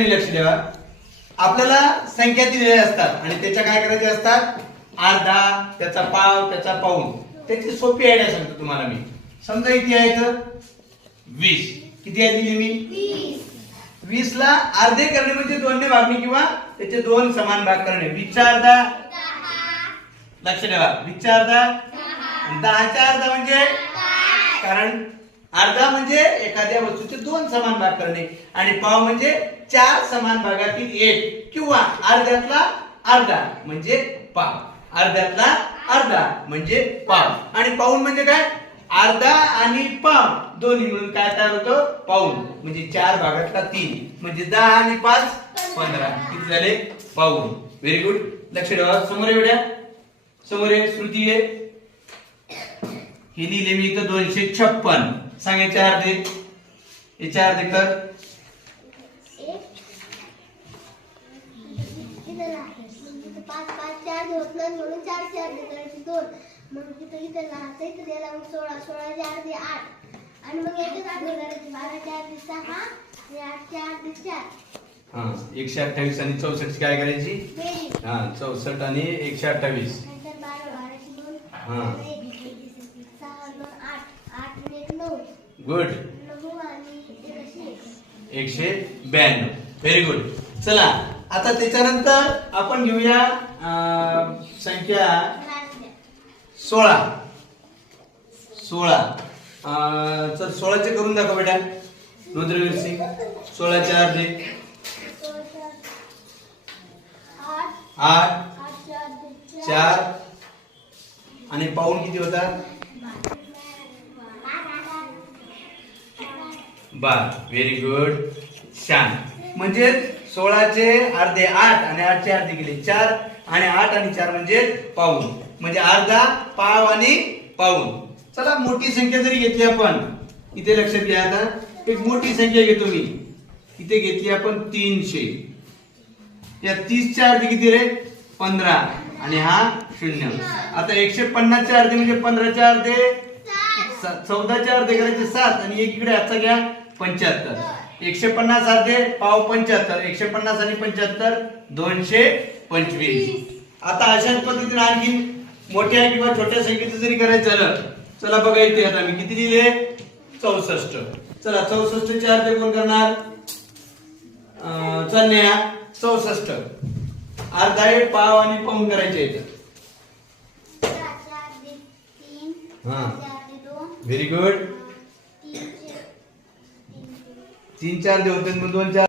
लक्ष द्यावा आपल्याला संख्या दिलेल्या असतात आणि त्याच्या काय करायच्या असतात? अर्धा त्याचा पाव त्याचा पाऊन. त्याची सोपी आयडिया सांगतो तुम्हाला मी. समजा इथे आहे तर वीस. किती आहे दिली मी? वीस. ला अर्धे करणे म्हणजे दोनने भागणे किंवा त्याचे दोन समान भाग करणे. वीसचा अर्धा? लक्ष ठेवा. वीसचा अर्धा? दहाचा अर्धा म्हणजे? कारण अर्धा म्हणजे एखाद्या वस्तूचे दोन समान भाग करणे आणि पाव म्हणजे चार समान भागातील एक किंवा अर्ध्यातला अर्धा म्हणजे पाव. अर्ध्यातला अर्धा म्हणजे पाव. आणि पाऊन म्हणजे काय? अर्धा आणि पाव दोन्ही मिळून काय तयार होतं? पाऊन. म्हणजे चार भागातला तीन. म्हणजे दहा आणि पाच पंधरा. किती झाले? पाऊन. व्हेरी गुड लक्ष ठेवा. समोर एवढ्या? समोर आहे श्रुती आहे. हे लिहिले मी इथं दोनशे छप्पन. सांगा चार दे हे चार दे कर. पाच पाच चार होत नाही म्हणून चार चार करायचे दोन मग तिथं इथं लहानचं इथं द्यायला मग सोळा सोळा चार दे आठ आणि मग याच्यात आठ करायचे बारा चार दे सहा आणि आठ चार दे चार हा एकशे अठ्ठावीस आणि चौसष्ट काय करायची? हा चौसष्ट आणि एकशे अठ्ठावीस. हा. आणि एक, सहा दोन आठ आठ आणि एक नऊ गुड एकशे ब्याण्णव. व्हेरी गुड चला आता त्याच्यानंतर आपण घेऊया संख्या सोळा. सोळा. चल सोळाचे करून दाखव बेटा. रुद्रवीर सिंग. सोळा चार आठ. चार. आणि पाऊल किती होता? बार. व्हेरी गुड छान. म्हणजे सोळाचे अर्धे आठ आणि आठचे अर्धे गेले चार आणि आठ आणि चार म्हणजे पाऊन. म्हणजे अर्धा पाव आणि पाऊन. चला मोठी संख्या जरी घेतली आपण इथे लक्षात घ्या आता. एक मोठी संख्या घेतो मी. इथे घेतली आपण तीनशे. या तीसच्या अर्धी किती रे? पंधरा. आणि हा शून्य. आता एकशे पन्नासच्या अर्धे म्हणजे पंधराच्या अर्धे चौदाच्या अर्धे करायचे सात आणि एक इकडे आजचा घ्या. पंच्याहत्तर. एकशे पन्नास अर्धे पाव पंच्याहत्तर. एकशे पन्नास आणि पंच्याहत्तर दोनशे पंचवीस. आता अशाच पद्धतीने आणखी मोठ्या किंवा छोट्या संख्येचं जरी करायचं झालं चला बघा इथे आता मी किती लिहिले? चौसष्ट. चला चौसष्ट चे अर्धे कोण करणार? चल चौसष्ट. अर्धा आहे पाव आणि पाऊन करायचे इथे हा. व्हेरी गुड तीन चार दे दोन चार